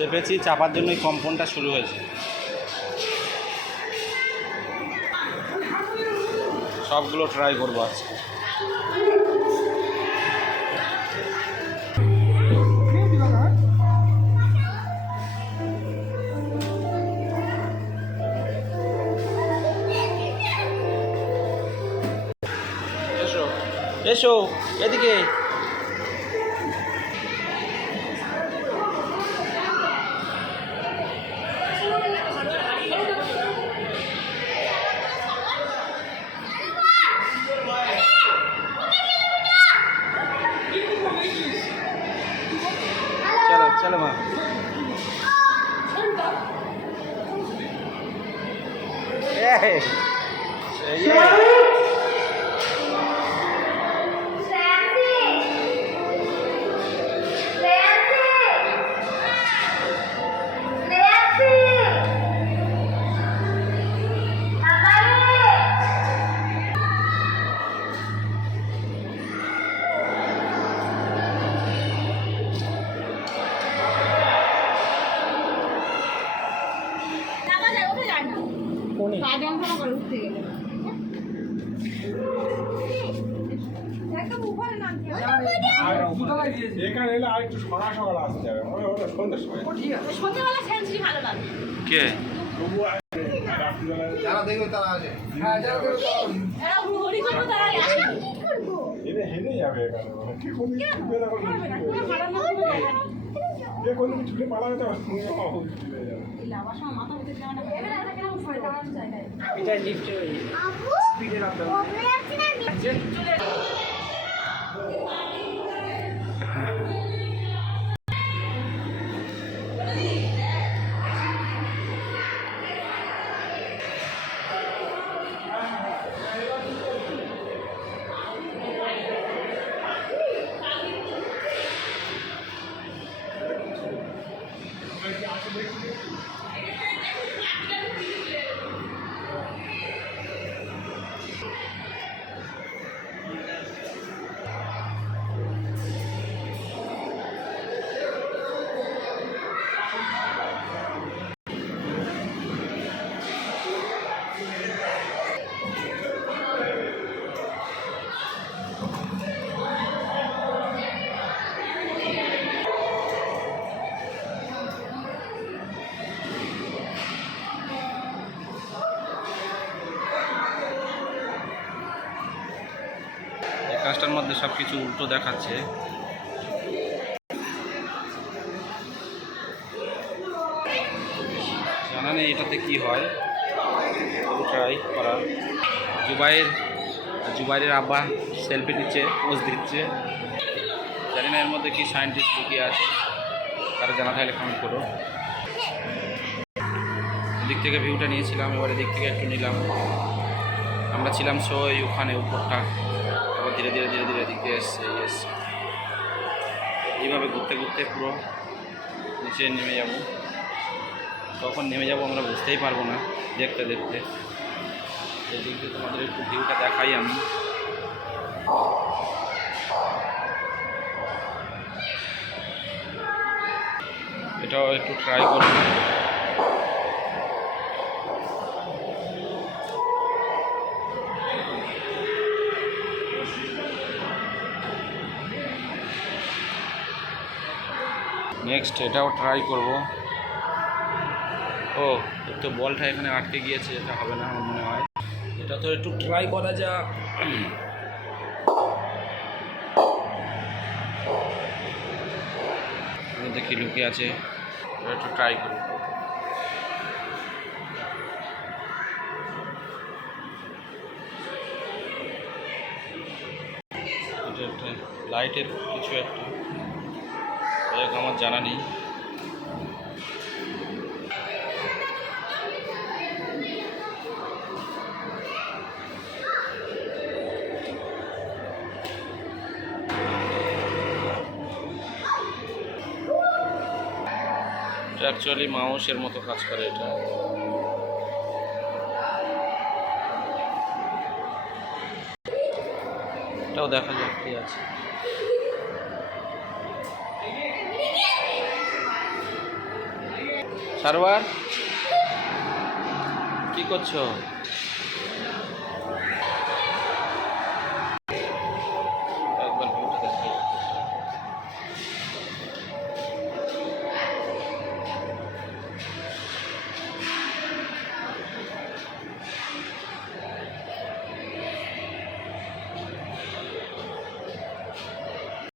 চেপেছি, চাপার জন্যই কম্পনটা শুরু হয়েছে। সবগুলো ট্রাই করবো আজকে। এসো এসো এদিকে। চলো চলো মা। এখানে এলে আর একটু সকাল সকাল আসতে হবে, সন্ধ্যের সময়। সন্ধ্যাবেলা সেন্সরি ভালো লাগে। কে? যারা দেখবে তারা আছে। হ্যাঁ, যারা দেখবে তারা আছে। এরা হরি করবো তারাই আসে। এরা হেঁটে যাবে এখানে। ঠিক কোন কিছু ছুটে না করে পারবে না, কোনো ভাড়া না করে দেখা নেই। যে কোনো কিছু ছুটে পালাবে তো হয়ে যাবে। ইল্লা, আবার সময় মাথা উঠে যাওয়া না। এবারে এটা কেমন ফল দাঁড়ানো জায়গায়। এটা লিফটে স্পিডে রাখতে হবে। চলে কাজটার মধ্যে সব কিছু উল্টো দেখাচ্ছে। জানা নেই এটাতে কি হয়, ট্রাই করা। জুবাইরের আব্বা সেলফি দিচ্ছে, পোজ দিচ্ছে। জানি না এর মধ্যে কি সায়েন্টিস্ট লুকিয়ে আছে, তারা জানা থাকলে কমেন্ট করো। দিক থেকে ভিউটা নিয়েছিলাম, এবারে দিক থেকে একটু নিলাম। আমরা ছিলাম ওখানে উপরটা, তারপর ধীরে ধীরে ধীরে ধীরে দিকে এসছে এইভাবে ঘুরতে ঘুরতে পুরো নিচে নেমে যাব। কখন নেমে যাব আমরা বুঝতেই পারবো না দেখতে দেখতে। এই দিক দিয়ে তোমাদের একটু ভিউটা দেখাই আমি। এটাও একটু ট্রাই করব। নেক্সট এটাও ট্রাই করব। ও তো বলটা এখানে আটকে গিয়েছে, এটা হবে না আমার মনে হয়। এটা তো একটু ট্রাই করা যাক। দেখি লুকিয়ে আছে, একটু ট্রাই করি। এটা একটা লাইটের কিছু একটা, আমার জানা নেই। এটা অ্যাকচুয়ালি মাউসের মতো কাজ করে এটা। এটাও দেখা যাক কি আছে। সারোয়ার কি করছো?